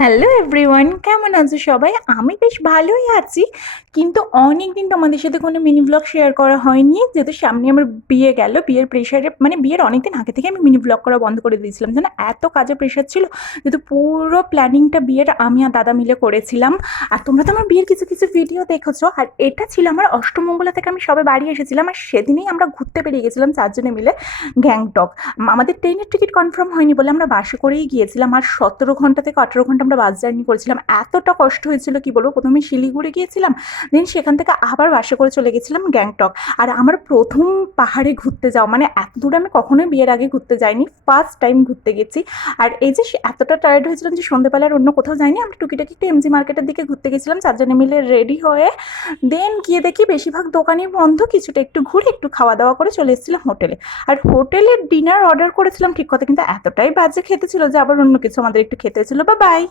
Hello everyone, কেমন আছো সবাই? আমি বেশ ভালোই আছি। কিন্তু অনেক দিন তোমাদের সাথে কোনো মিনি ব্লগ শেয়ার করা হয়নি, যেহেতু সামনে আমার বিয়ে গেল। বিয়ের প্রেশারে মানে বিয়ের অনেক দিন আগে থেকে আমি মিনি ব্লগ করা বন্ধ করে দিয়েছিলাম, যেন এত কাজের প্রেশার ছিল। যেহেতু পুরো প্ল্যানিংটা বিয়ের আমি আর দাদা মিলে করেছিলাম। আর তোমরা তো আমার বিয়ের কিছু কিছু ভিডিও দেখেছো। আর এটা ছিল আমার অষ্টমঙ্গলা থেকে আমি সবে বাড়ি এসেছিলাম, আর সেদিনেই আমরা ঘুরতে বেরিয়ে গেছিলাম চারজনে মিলে গ্যাংটক। আমাদের ট্রেনের টিকিট কনফার্ম হয়নি বলে আমরা বাসে করেই গিয়েছিলাম, আর 17 ঘন্টা থেকে 18 ঘন্টা আমরা বাস জার্নি করেছিলাম। এতটা কষ্ট হয়েছিল কি বলবো। প্রথমে শিলিগুড়ি গিয়েছিলাম, দেন সেখান থেকে আবার বাসে করে চলে গেছিলাম গ্যাংটক। আর আমার প্রথম পাহাড়ে ঘুরতে যাওয়া, মানে এত দূরে আমি কখনোই বিয়ের আগে ঘুরতে যাইনি, ফার্স্ট টাইম ঘুরতে গেছি। আর এই যে এতটা টায়ার্ড হয়েছিলাম যে সন্ধ্যেবেলার অন্য কোথাও যাইনি, আমরা টুকিটাকি একটু এমজি মার্কেটের দিকে ঘুরতে গেছিলাম চারজনে মিলে রেডি হয়ে। দেন গিয়ে দেখি বেশিরভাগ দোকানই বন্ধ, কিছুটা একটু ঘুরে একটু খাওয়া দাওয়া করে চলে এসেছিলাম হোটেলে। আর হোটেলের ডিনার অর্ডার করেছিলাম ঠিক কথা, কিন্তু এতটাই বাজে খেতে ছিল যে আবার অন্য কিছু আমাদের একটু খেতে ছিল। বা বাই।